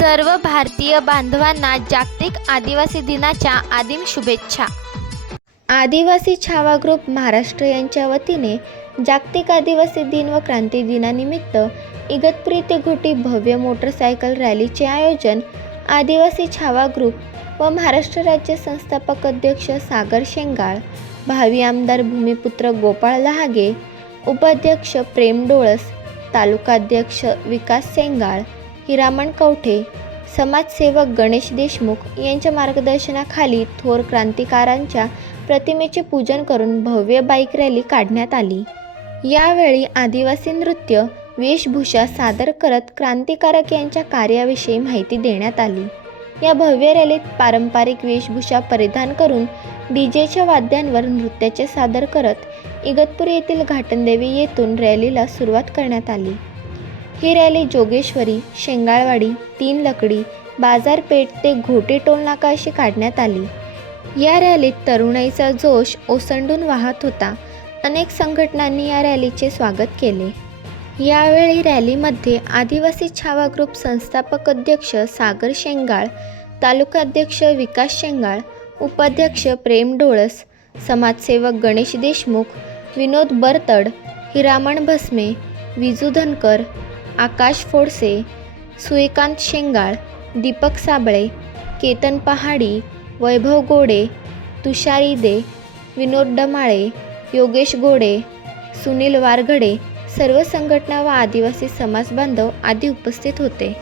सर्व भारतीय बांधवांना जागतिक आदिवासी दिनाच्या आदिम शुभेच्छा. आदिवासी छावा ग्रुप महाराष्ट्र यांच्या वतीने जागतिक आदिवासी दिन व क्रांती दिनानिमित्त इगतपुरी ते घोटी भव्य मोटरसायकल रॅलीचे आयोजन आदिवासी छावा ग्रुप व महाराष्ट्र राज्य संस्थापक अध्यक्ष सागर शेंगाळ भावी आमदार भूमिपुत्र गोपाळ लहागे उपाध्यक्ष प्रेम डोळस तालुकाध्यक्ष विकास सेंगाळ हिरामण कवठे समाजसेवक गणेश देशमुख यांच्या मार्गदर्शनाखाली थोर क्रांतिकारांच्या प्रतिमेचे पूजन करून भव्य बाईक रॅली काढण्यात आली. यावेळी आदिवासी नृत्य वेशभूषा सादर करत क्रांतिकारक यांच्या कार्याविषयी माहिती देण्यात आली. या भव्य रॅलीत पारंपरिक वेशभूषा परिधान करून डीजेच्या वाद्यांवर नृत्याचे सादर करत इगतपूर येथील घाटनदेवी येथून रॅलीला सुरुवात करण्यात आली. ही रॅली जोगेश्वरी शेंगाळवाडी तीन लकडी बाजारपेठ ते घोटे टोलनाका अशी काढण्यात आली. या रॅलीत तरुणाईचा जोश ओसंडून वाहत होता. अनेक संघटनांनी या रॅलीचे स्वागत केले. यावेळी रॅलीमध्ये आदिवासी छावा ग्रुप संस्थापक अध्यक्ष सागर शेंगाळ तालुकाध्यक्ष विकास शेंगाळ उपाध्यक्ष प्रेम डोळस समाजसेवक गणेश देशमुख विनोद बरतड हिरामण भस्मे विजू धनकर आकाश फोडसे सुयकांत शेंगाळ दीपक साबळे केतन पहाडी वैभव गोडे तुषारी दे विनोद डमाळे योगेश गोडे सुनील वारघडे सर्व संघटना व आदिवासी समाज बांधव आदी उपस्थित होते.